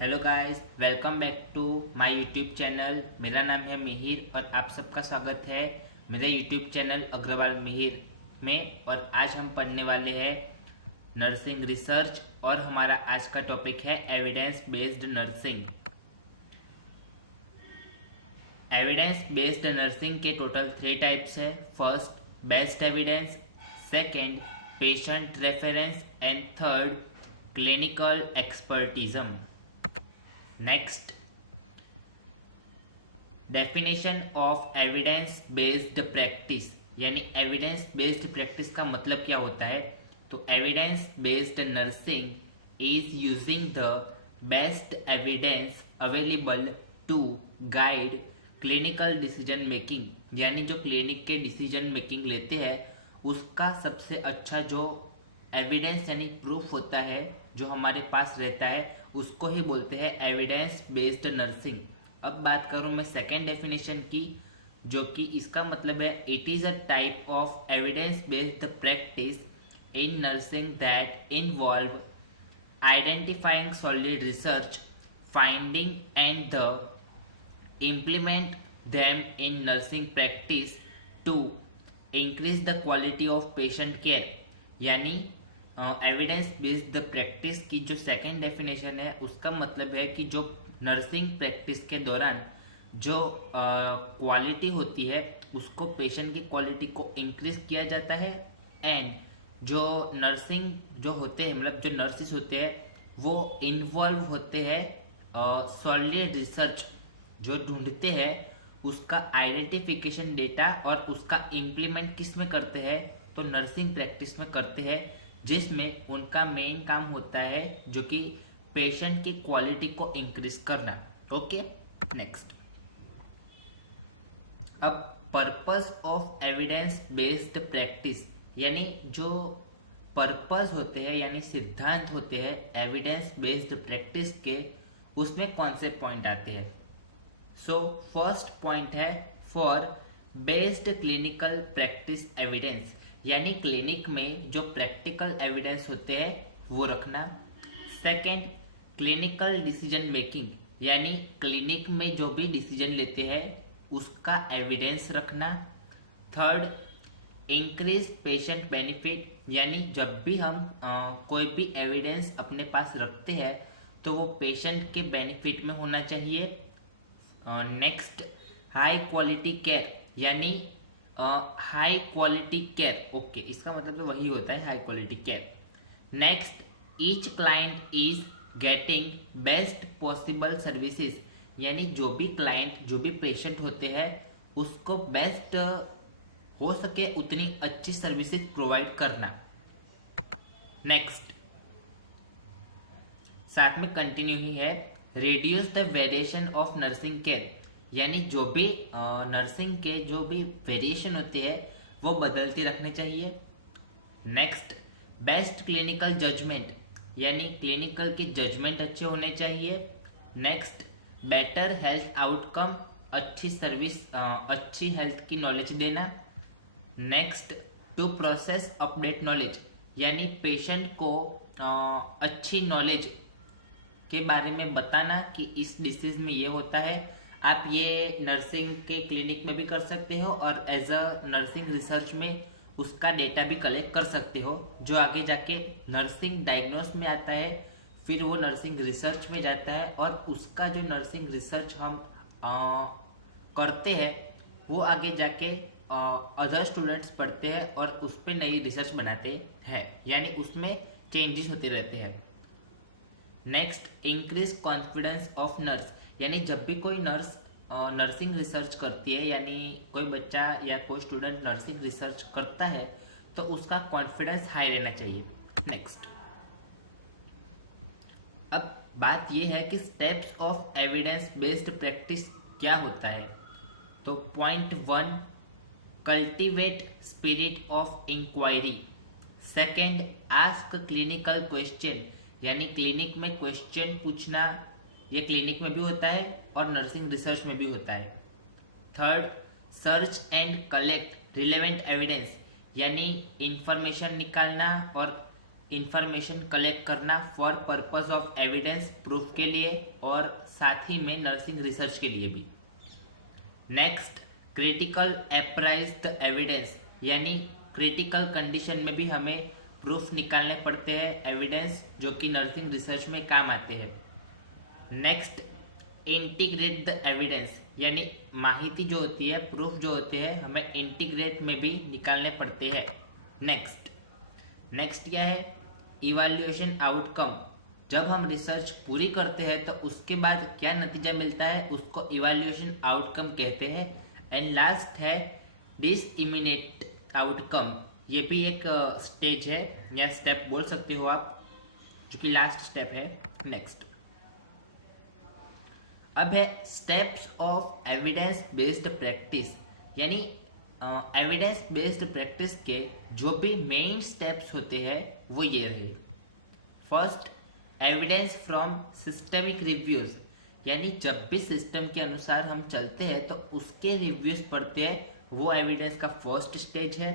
Hello guys, welcome back to my YouTube channel. मेरा नाम है मिहिर और आप सबका स्वागत है मेरे यूट्यूब चैनल अग्रवाल मिहिर में। और आज हम पढ़ने वाले हैं नर्सिंग रिसर्च और हमारा आज का टॉपिक है evidence based nursing. Evidence based nursing के टोटल 3 टाइप्स है। First, best evidence. Second, patient reference. And third, clinical expertism. Next, definition of evidence based practice, यानी एविडेंस बेस्ड प्रैक्टिस का मतलब क्या होता है। तो evidence based nursing is using the best evidence available to guide clinical decision making, यानी जो clinic के डिसीजन मेकिंग लेते हैं उसका सबसे अच्छा जो एविडेंस यानी प्रूफ होता है जो हमारे पास रहता है उसको ही बोलते हैं एविडेंस बेस्ड नर्सिंग। अब बात करूं मैं सेकेंड डेफिनेशन की, जो कि इसका मतलब है it is a type of evidence based practice in nursing that involve identifying solid research finding and the implement them in nursing practice to increase the quality of patient care। यानी evidence based practice की जो second definition है उसका मतलब है कि जो nursing practice के दौरान जो क्वालिटी होती है उसको पेशेंट की क्वालिटी को इंक्रीज किया जाता है। एंड जो नर्सिंग जो होते हैं मतलब जो नर्सिस होते हैं वो इन्वॉल्व होते हैं सॉलिड रिसर्च जो ढूंढते हैं उसका आइडेंटिफिकेशन डेटा और उसका इम्प्लीमेंट किस में करते हैं तो नर्सिंग प्रैक्टिस में करते हैं, जिसमें उनका मेन काम होता है जो कि पेशेंट की क्वालिटी को इंक्रीज करना। Okay, next. अब purpose of evidence based practice, यानी जो पर्पस होते हैं यानी सिद्धांत होते हैं एविडेंस बेस्ड प्रैक्टिस के, उसमें कौन से पॉइंट आते हैं। सो फर्स्ट पॉइंट है for based clinical practice evidence, यानी क्लिनिक में जो प्रैक्टिकल एविडेंस होते हैं वो रखना। सेकेंड, क्लिनिकल डिसीजन मेकिंग, यानी क्लिनिक में जो भी डिसीजन लेते हैं उसका एविडेंस रखना। थर्ड, इंक्रीज पेशेंट बेनिफिट, यानी जब भी हम कोई भी एविडेंस अपने पास रखते हैं तो वो पेशेंट के बेनिफिट में होना चाहिए। नेक्स्ट, हाई क्वालिटी केयर, यानी हाई क्वालिटी केयर। ओके, इसका मतलब तो वही होता है high quality care. Next, each client is getting best possible services, यानी जो भी क्लाइंट जो भी पेशेंट होते हैं उसको बेस्ट हो सके उतनी अच्छी सर्विसेज प्रोवाइड करना। नेक्स्ट, साथ में कंटिन्यू ही है reduce the variation of nursing care, यानी जो भी नर्सिंग के जो भी वेरिएशन होते हैं वो बदलते रखने चाहिए। नेक्स्ट, बेस्ट क्लिनिकल जजमेंट, यानी क्लिनिकल के जजमेंट अच्छे होने चाहिए। नेक्स्ट, बेटर हेल्थ आउटकम, अच्छी सर्विस अच्छी हेल्थ की नॉलेज देना। Next, to process update knowledge, यानी पेशेंट को अच्छी नॉलेज के बारे में बताना कि इस डिसीज में ये होता है। आप ये नर्सिंग के क्लिनिक में भी कर सकते हो और एज अ नर्सिंग रिसर्च में उसका डेटा भी कलेक्ट कर सकते हो, जो आगे जाके नर्सिंग डायग्नोस में आता है, फिर वो नर्सिंग रिसर्च में जाता है और उसका जो नर्सिंग रिसर्च हम करते हैं वो आगे जाके अदर स्टूडेंट्स पढ़ते हैं और उस पर नई रिसर्च बनाते हैं, यानी उसमें चेंजेस होते रहते हैं। Next, increase confidence of nurse, यानी जब भी कोई नर्स नर्सिंग रिसर्च करती है यानी कोई बच्चा या कोई स्टूडेंट नर्सिंग रिसर्च करता है तो उसका कॉन्फिडेंस हाई रहना चाहिए। नेक्स्ट, अब बात यह है कि steps of evidence based practice क्या होता है। तो point 1, cultivate spirit of inquiry. Second, ask clinical question, यानी क्लिनिक में क्वेश्चन पूछना, ये क्लिनिक में भी होता है और नर्सिंग रिसर्च में भी होता है। Third, search and collect relevant evidence, यानी इंफॉर्मेशन निकालना और इंफॉर्मेशन कलेक्ट करना for purpose of evidence proof के लिए और साथ ही में नर्सिंग रिसर्च के लिए भी। Next, critical apprise the evidence, यानी क्रिटिकल कंडीशन में भी हमें प्रूफ निकालने पड़ते हैं एविडेंस जो कि नर्सिंग रिसर्च में काम आते हैं। नेक्स्ट, इंटीग्रेट द एविडेंस, यानी माहिती जो होती है, प्रूफ जो होते हैं, हमें इंटीग्रेट में भी निकालने पड़ते हैं। नेक्स्ट क्या है, इवैल्यूएशन आउटकम, जब हम रिसर्च पूरी करते हैं तो उसके बाद क्या नतीजा मिलता है उसको इवैल्यूएशन आउटकम कहते हैं। एंड लास्ट है डिसइमिनेट आउटकम, ये भी एक स्टेज है या स्टेप बोल सकते हो आप, जो कि लास्ट स्टेप है। नेक्स्ट, अब है steps of evidence based practice, यानी एविडेंस बेस्ड प्रैक्टिस के जो भी मेन स्टेप्स होते हैं वो ये रहे। First, evidence from systemic reviews, यानी जब भी सिस्टम के अनुसार हम चलते हैं तो उसके रिव्यूज पढ़ते हैं, वो एविडेंस का फर्स्ट स्टेज है।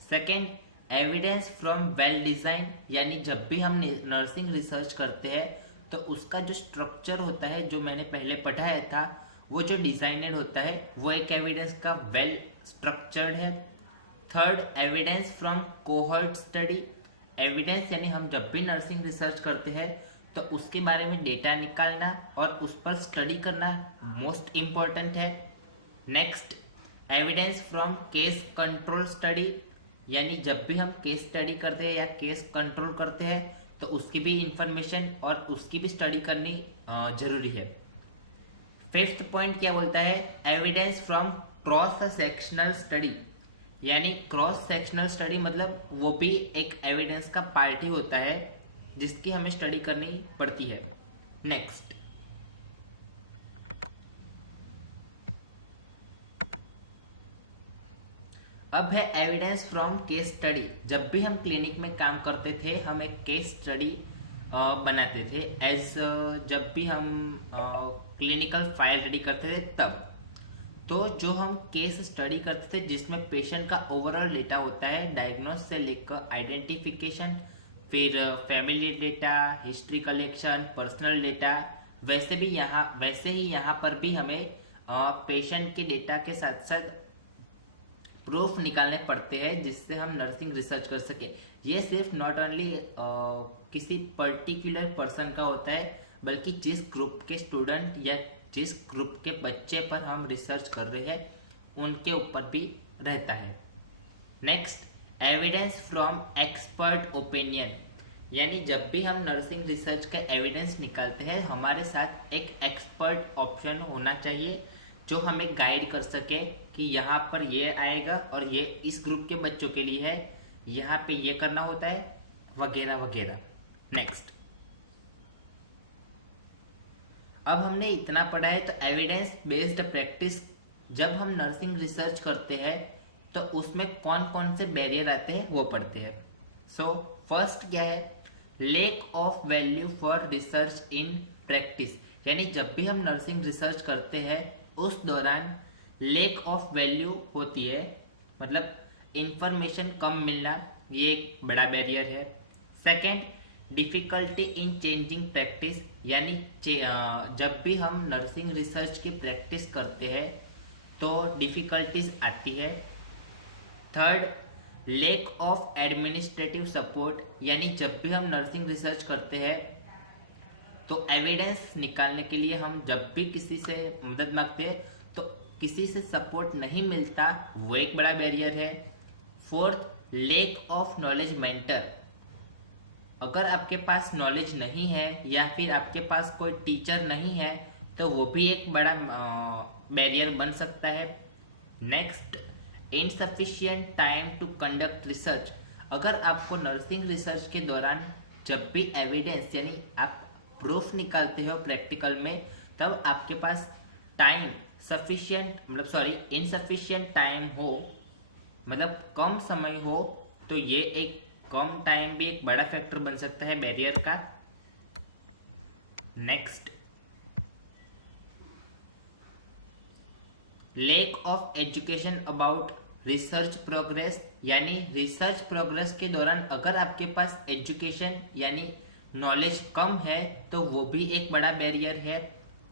Second, evidence from well design, यानी जब भी हम नर्सिंग रिसर्च करते हैं तो उसका जो स्ट्रक्चर होता है, जो मैंने पहले पढ़ाया था, वो जो डिजाइनड होता है वो एक एविडेंस का वेल स्ट्रक्चर्ड है। Third, evidence from cohort study, evidence यानी हम जब भी नर्सिंग रिसर्च करते हैं तो उसके बारे में डेटा निकालना और उस पर स्टडी करना मोस्ट इम्पॉर्टेंट है। Next, evidence from case control study, यानी जब भी हम केस स्टडी करते हैं या केस कंट्रोल करते हैं तो उसकी भी इंफॉर्मेशन और उसकी भी स्टडी करनी जरूरी है। फिफ्थ पॉइंट क्या बोलता है, evidence from cross sectional study, यानी क्रॉस सेक्शनल स्टडी मतलब वो भी एक एविडेंस का पार्ट ही होता है जिसकी हमें स्टडी करनी पड़ती है। नेक्स्ट, अब है एविडेंस फ्रॉम केस स्टडी, जब भी हम क्लिनिक में काम करते थे हम एक केस स्टडी बनाते थे जब भी हम क्लिनिकल फाइल रेडी करते थे तब। तो जो हम केस स्टडी करते थे जिसमें पेशेंट का ओवरऑल डेटा होता है, डायग्नोस से लेकर आइडेंटिफिकेशन, फिर family data, history collection, personal data, वैसे ही यहाँ पर भी हमें पेशेंट के डेटा के साथ साथ प्रूफ निकालने पड़ते हैं जिससे हम नर्सिंग रिसर्च कर सके। ये सिर्फ नॉट ओनली किसी पर्टिकुलर पर्सन का होता है, बल्कि जिस ग्रुप के स्टूडेंट या जिस ग्रुप के बच्चे पर हम रिसर्च कर रहे हैं उनके ऊपर भी रहता है। Next, evidence from expert opinion, यानी जब भी हम नर्सिंग रिसर्च का एविडेंस निकालते हैं हमारे साथ एक एक्सपर्ट ऑप्शन होना चाहिए जो हमें गाइड कर सके कि यहाँ पर ये आएगा और ये इस ग्रुप के बच्चों के लिए है, यहाँ पे ये करना होता है, वगैरह वगैरह। नेक्स्ट, अब हमने इतना पढ़ा है तो एविडेंस बेस्ड प्रैक्टिस जब हम नर्सिंग रिसर्च करते हैं तो उसमें कौन कौन से बैरियर आते हैं वो पढ़ते हैं। सो फर्स्ट क्या है, lack of value for research in practice, यानी जब भी हम नर्सिंग रिसर्च करते हैं उस दौरान लैक ऑफ वैल्यू होती है, मतलब इंफॉर्मेशन कम मिलना, ये एक बड़ा बैरियर है। Second, difficulty in changing practice, यानी जब भी हम नर्सिंग रिसर्च की प्रैक्टिस करते हैं तो डिफ़िकल्टीज आती है। Third, lack of administrative support, यानी जब भी हम नर्सिंग रिसर्च करते हैं तो एविडेंस निकालने के लिए हम जब भी किसी से मदद मांगते हैं तो किसी से सपोर्ट नहीं मिलता, वो एक बड़ा बैरियर है। Fourth, lack of knowledge mentor, अगर आपके पास नॉलेज नहीं है या फिर आपके पास कोई टीचर नहीं है तो वो भी एक बड़ा बैरियर बन सकता है। Next, insufficient time to conduct research, अगर आपको नर्सिंग रिसर्च के दौरान जब भी एविडेंस यानी आप प्रूफ निकालते हो प्रैक्टिकल में तब आपके पास टाइम इनसफिशिएंट टाइम हो, मतलब कम समय हो, तो ये एक कम टाइम भी एक बड़ा फैक्टर बन सकता है बैरियर का। Next, lack of education about research progress, यानी रिसर्च प्रोग्रेस के दौरान अगर आपके पास एजुकेशन यानी नॉलेज कम है तो वो भी एक बड़ा बैरियर है।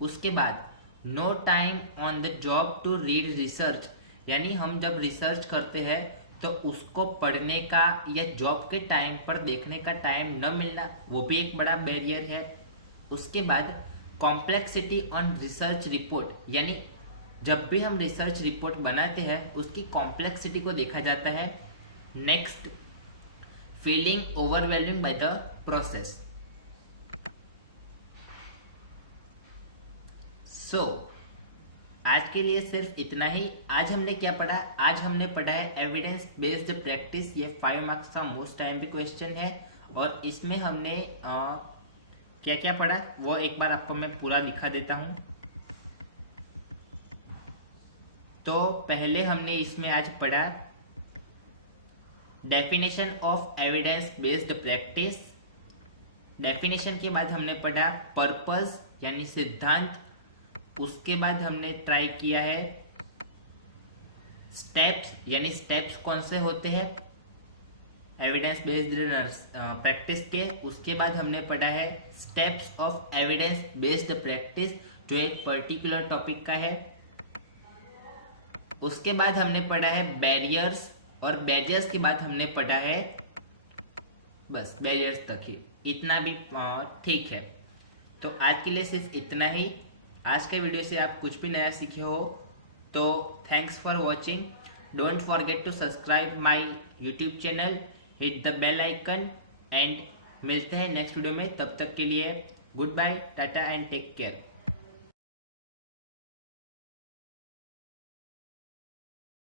उसके बाद no time on the job to read research, यानी हम जब रिसर्च करते हैं तो उसको पढ़ने का या जॉब के टाइम पर देखने का टाइम न मिलना, वो भी एक बड़ा बैरियर है। उसके बाद कॉम्प्लेक्सिटी ऑन रिसर्च रिपोर्ट, यानी जब भी हम रिसर्च रिपोर्ट बनाते हैं उसकी कॉम्प्लेक्सिटी को देखा जाता है। Next, feeling overwhelming by the process. So आज के लिए सिर्फ इतना ही। आज हमने क्या पढ़ा? आज हमने पढ़ा है एविडेंस बेस्ड प्रैक्टिस। ये 5 मार्क्स का मोस्ट टाइम भी क्वेश्चन है और इसमें हमने क्या क्या पढ़ा वो एक बार आपको मैं पूरा लिखा देता हूँ। तो पहले हमने इसमें आज पढ़ा definition of evidence based practice. Definition के बाद हमने पढ़ा पर्पस यानी सिद्धांत। उसके बाद हमने ट्राई किया है स्टेप्स, यानी स्टेप्स कौन से होते हैं एविडेंस बेस्ड प्रैक्टिस के। उसके बाद हमने पढ़ा है steps of evidence based practice जो एक पर्टिकुलर टॉपिक का है। उसके बाद हमने पढ़ा है बैरियर्स, और बैरियर्स के बाद हमने पढ़ा है बस बैरियर्स तक ही, इतना भी ठीक है। तो आज के लिए सिर्फ इतना ही। आज के वीडियो से आप कुछ भी नया सीखे हो तो thanks for watching. Don't forget to subscribe my YouTube channel, hit the bell icon and मिलते हैं नेक्स्ट वीडियो में। तब तक के लिए good bye, tata and take care.